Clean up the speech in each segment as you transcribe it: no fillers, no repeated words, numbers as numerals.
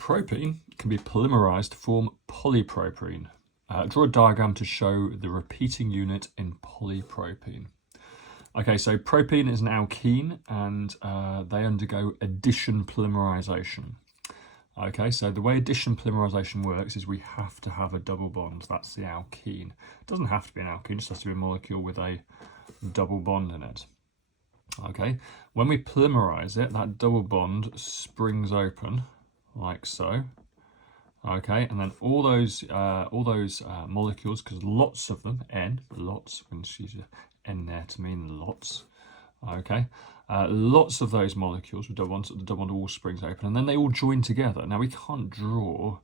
propene can be polymerized to form polypropene. Draw a diagram to show the repeating unit in polypropene. Okay, so propene is an alkene and they undergo addition polymerization. Okay, so the way addition polymerization works is we have to have a double bond. That's the alkene. It doesn't have to be an alkene, it just has to be a molecule with a double bond in it. Okay, when we polymerize it, that double bond springs open like so. Okay, and then all those molecules, because lots of them, lots, we can just use N there to mean lots. Okay, lots of those molecules with double bonds, the double bond all springs open, and then they all join together. Now we can't draw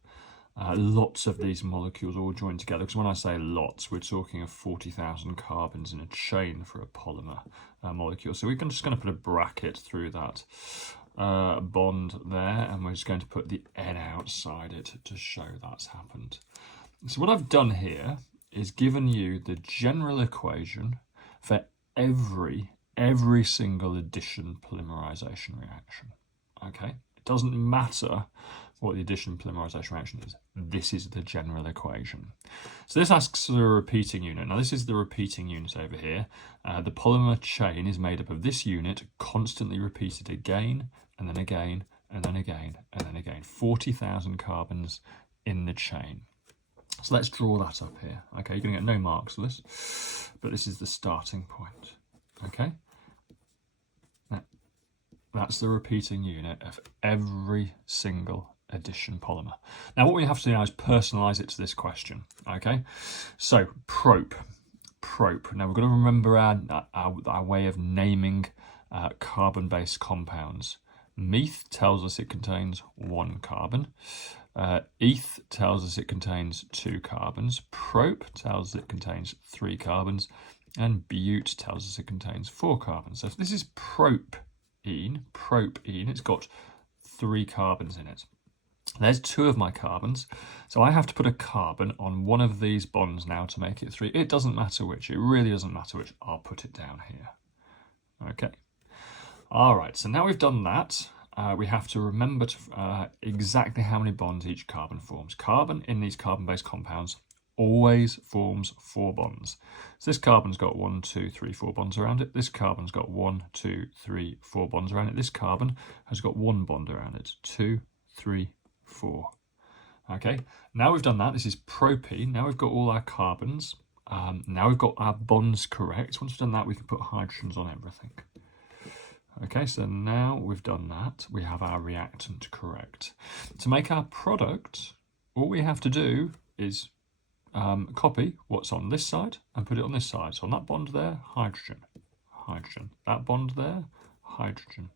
lots of these molecules all joined together, because when I say lots, we're talking of 40,000 carbons in a chain for a polymer molecule. So we're just going to put a bracket through that bond there, and we're just going to put the N outside it to show that's happened. So what I've done here is given you the general equation for every single addition polymerization reaction. Okay, it doesn't matter what the addition polymerization reaction is. This is the general equation. So this asks for a repeating unit. Now this is the repeating unit over here. The polymer chain is made up of this unit constantly repeated again, and then again, and then again, and then again. 40,000 carbons in the chain. So let's draw that up here. Okay, you're going to get no marks for this, but this is the starting point. Okay, that's the repeating unit of every single addition polymer. Now what we have to do now is personalize it to this question. Okay, so prop. Now we've got to remember our way of naming carbon-based compounds. Meth tells us it contains 1 carbon. Eth tells us it contains 2 carbons. Prop tells us it contains 3 carbons. And bute tells us it contains 4 carbons. So if this is propene, it's got 3 carbons in it. There's 2 of my carbons, so I have to put a carbon on one of these bonds now to make it 3. It doesn't matter which, it really doesn't matter which. I'll put it down here. Okay. All right, so now we've done that, we have to remember exactly how many bonds each carbon forms. Carbon in these carbon-based compounds always forms 4 bonds. So this carbon's got 1, 2, 3, 4 bonds around it. This carbon's got 1, 2, 3, 4 bonds around it. This carbon has got 1 bond around it. 2, 3, 4. Okay, now we've done that. This is propene. Now we've got all our carbons. Now we've got our bonds correct. Once we've done that, we can put hydrogens on everything. Okay, so now we've done that, we have our reactant correct. To make our product, all we have to do is copy what's on this side and put it on this side. So on that bond there, hydrogen, hydrogen. That bond there, hydrogen.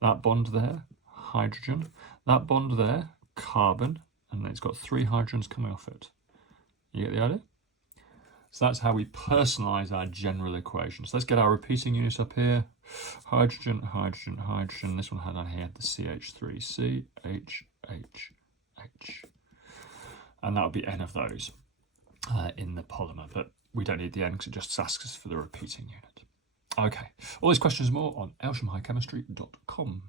That bond there, hydrogen. That bond there, carbon, and it's got 3 hydrogens coming off it. You get the idea? So that's how we personalize our general equation. So let's get our repeating units up here. Hydrogen, hydrogen, hydrogen. This one had on here the CH3, CHH. And that would be N of those in the polymer, but we don't need the N because it just asks us for the repeating unit. Okay, all these questions and more on elshamhighchemistry.com.